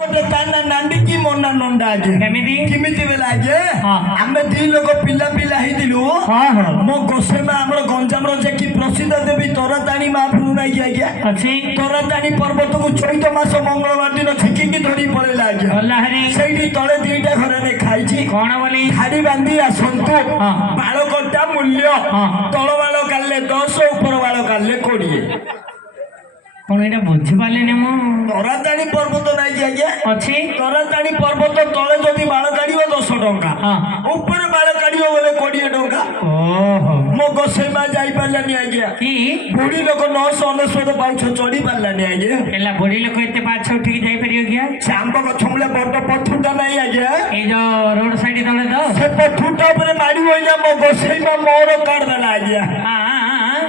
नांडी की मोना नंदा आजे किमिति बेला आजे आमे दी लोग पिल्ला पिल्ला हिदिलु मो गोसे में हमरो गंजाम रो जे की प्रसिद्ध देवी तोराताणी महाप्रभु नाही गया अछि तोराताणी पर्वत को चैत मास मंगलवार दिन छिकी की धरी पड़े लागे अल्लाह रे सेठी तळे दीटा घरे ने खाइची कोन बोली खाड़ी बांधी आसंतु बाळ कटा मूल्य तळ बाळ काले 10 ऊपर बाळ काले 20 कोन एटा बुझी पाले ने मो तोराताणी पर्वत नाही गया अछि तोराताणी पर्वत तळे जदी बाळ काढियो 10 टंका ऊपर बाळ काढियो बोले 20 टंका ओहो मो गोसे मा जाई पारलानी आज्ञा की बुढ़ी लोक 999 पाउछ चढ़ी पारलानी आज्ञा एला बुढ़ी लोक एते पाछ उठी जाई परियो गया श्याम गछ मूले बड़ पथुटा नाही आज्ञा ए जो रोड साइड तळे तो से पथुटा ऊपर मारी होइना मो गोसे मा मोर काढ देला आज्ञा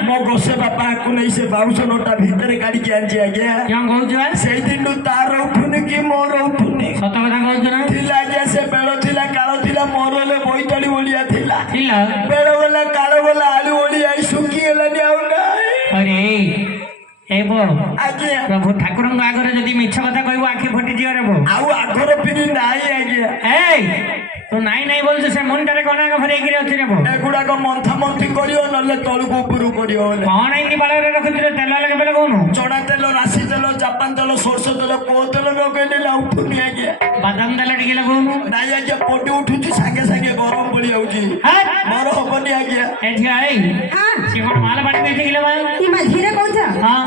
मो गोसे बापा को नहीं से 22 नोटा भीतर गाड़ी के आंजी आज्ञा क्यों कहू सेई दिन तार उठुनी की मोर उठुनी सत कथा कहू ना थिला आज्ञा से बेलो थिला कालो थिला मोर ले बोईतली ओलिया थिला थिला बेलो वाला कालो वाला आलू ओलिया सुकी गेलानी आउ नाही अरे ए बो आज्ञा प्रभु ठाकुर आगे जदि मिछ कथा कहबो आखि फटी जियो रे बो आउ आगर पिनी नाही आज्ञा ए तो नाई नाई बोल से मुंडरे कोना का भरे गिरे अछि रे बो एगुडा को मंथा मंथी करियो नले तळको उपरु करियो कोन आइनी बाळे रखिथिले तेल लगे बेले कोनु चोडा तेल राशि तेल जापान तेल सोरसो तेल को तेल लगे ने उठुनी आज्ञा बादाम तेल टिके लगोनु नाही आज्ञा पोटी उठुची सांगे सांगे गरम पड़ी आउची मोर होबनी आज्ञा एठी आई से कोन माल बाटी देथिले बा ई मझिरे कहछ हां